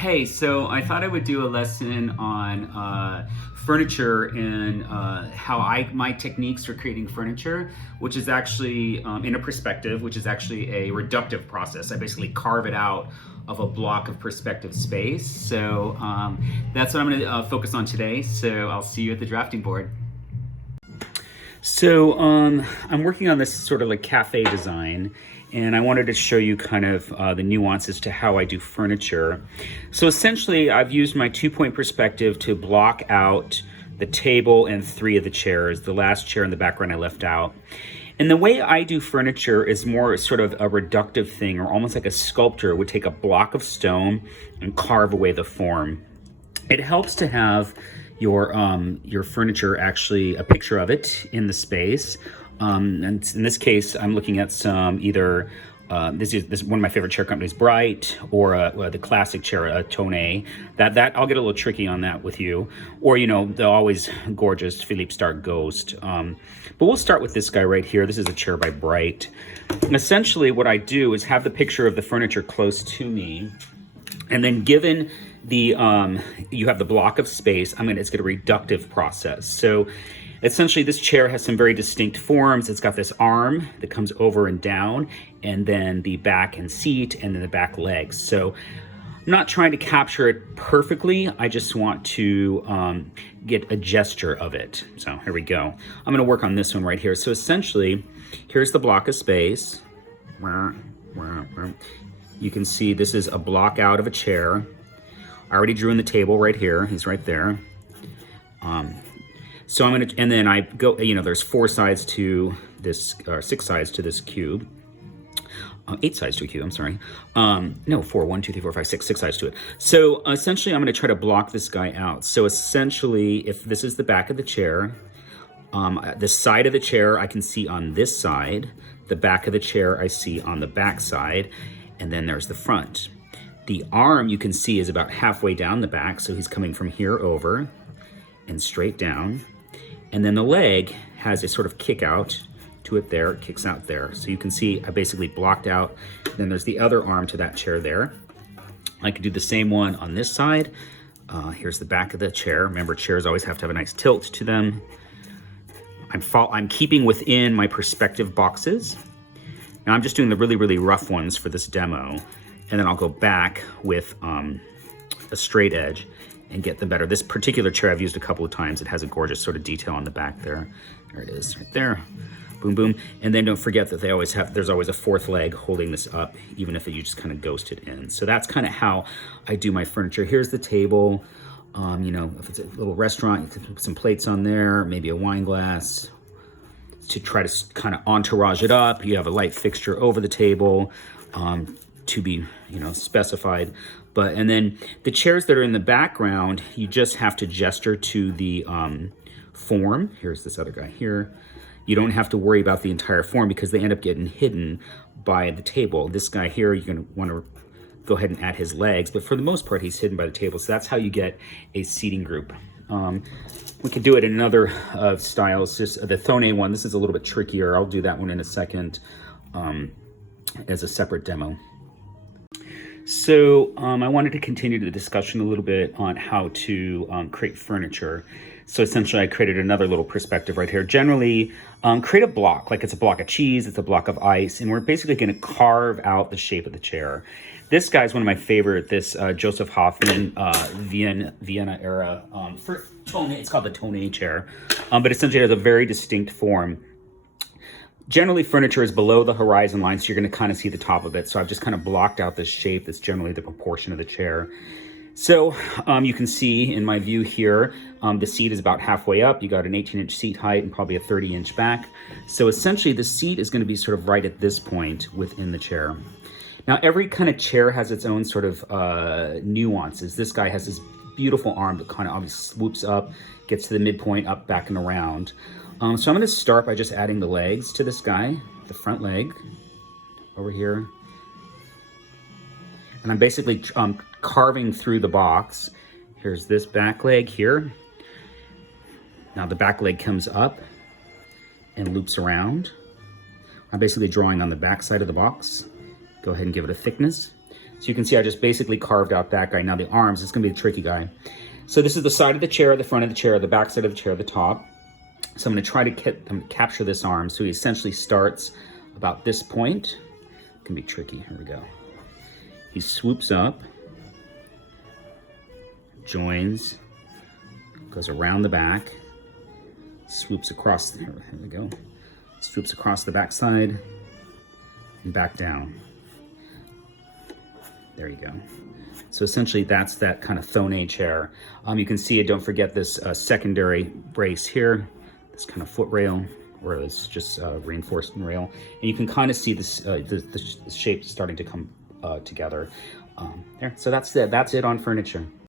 Hey, so I thought I would do a lesson on furniture and how my techniques for creating furniture, which is actually in a perspective, which is actually a reductive process. I basically carve it out of a block of perspective space. So that's what I'm going to focus on today. So I'll see you at the drafting board. So I'm working on this sort of like cafe design, and I wanted to show you kind of the nuances to how I do furniture. So essentially, I've used my 2-point perspective to block out the table and 3 of the chairs. The last chair in the background I left out. And the way I do furniture is more sort of a reductive thing, or almost like a sculptor would take a block of stone and carve away the form. It helps to have your furniture, actually a picture of it in the space. And in this case, I'm looking at some either this is one of my favorite chair companies, Bright, or the classic chair, Tone. That I'll get a little tricky on that with you, or the always gorgeous Philippe Starck Ghost. But we'll start with this guy right here. This is a chair by Bright. And essentially, what I do is have the picture of the furniture close to me, and then given the you have the block of space, it's got a reductive process. So essentially this chair has some very distinct forms. It's got this arm that comes over and down, and then the back and seat, and then the back legs. So I'm not trying to capture it perfectly. I just want to get a gesture of it. So here we go. I'm gonna work on this one right here. So essentially, here's the block of space. You can see this is a block out of a chair. I already drew in the table right here. He's right there. So I'm gonna, and then I go, there's 4 sides to this, or 6 sides to this cube. 8 sides to a cube, I'm sorry. No, 4, 1, 2, 3, 4, 5, 6 sides to it. So essentially I'm gonna try to block this guy out. So essentially, if this is the back of the chair, the side of the chair I can see on this side, the back of the chair I see on the back side, and then there's the front. The arm you can see is about halfway down the back, so he's coming from here over and straight down. And then the leg has a sort of kick out to it there, it kicks out there. So you can see I basically blocked out. Then there's the other arm to that chair there. I could do the same one on this side. Here's the back of the chair. Remember, chairs always have to have a nice tilt to them. I'm keeping within my perspective boxes. Now I'm just doing the really, really rough ones for this demo. And then I'll go back with a straight edge and get them better. This particular chair I've used a couple of times. It has a gorgeous sort of detail on the back there. There it is, right there. Boom, boom. And then don't forget that there's always a 4th leg holding this up, even if you just kind of ghost it in. So that's kind of how I do my furniture. Here's the table. If it's a little restaurant, you can put some plates on there, maybe a wine glass to try to kind of entourage it up. You have a light fixture over the table. To be specified, and then the chairs that are in the background, you just have to gesture to the form. Here's this other guy here. You don't have to worry about the entire form because they end up getting hidden by the table. This guy here, you're going to want to go ahead and add his legs, but for the most part he's hidden by the table. So that's how you get a seating group. We could do it in another styles. Just the Thone one, this is a little bit trickier. I'll do that one in a second as a separate demo. So I wanted to continue the discussion a little bit on how to create furniture. So essentially I created another little perspective right here. Generally, create a block, like it's a block of cheese, it's a block of ice, and we're basically gonna carve out the shape of the chair. This guy's one of my favorite, this Joseph Hoffman Vienna era, for Tone, it's called the Tone chair, but essentially it has a very distinct form. Generally, furniture is below the horizon line, so you're going to kind of see the top of it. So I've just kind of blocked out this shape that's generally the proportion of the chair. So you can see in my view here, the seat is about halfway up. You got an 18-inch seat height and probably a 30-inch back. So essentially, the seat is going to be sort of right at this point within the chair. Now, every kind of chair has its own sort of nuances. This guy has this beautiful arm that kind of obviously swoops up, gets to the midpoint, up, back, and around. So I'm going to start by just adding the legs to this guy, the front leg over here. And I'm basically carving through the box. Here's this back leg here. Now the back leg comes up and loops around. I'm basically drawing on the back side of the box. Go ahead and give it a thickness. So you can see I just basically carved out that guy. Now the arms, it's gonna be the tricky guy. So this is the side of the chair, the front of the chair, the back side of the chair, the top. So I'm gonna try to capture this arm. So he essentially starts about this point. It can be tricky, here we go. He swoops up, joins, goes around the back, swoops across, here we go. Swoops across the back side and back down. There you go. So essentially that's that kind of Thone chair. You can see it, don't forget this secondary brace here, this kind of foot rail, or this just reinforced rail. And you can kind of see this, the shape starting to come together there. So that's it on furniture.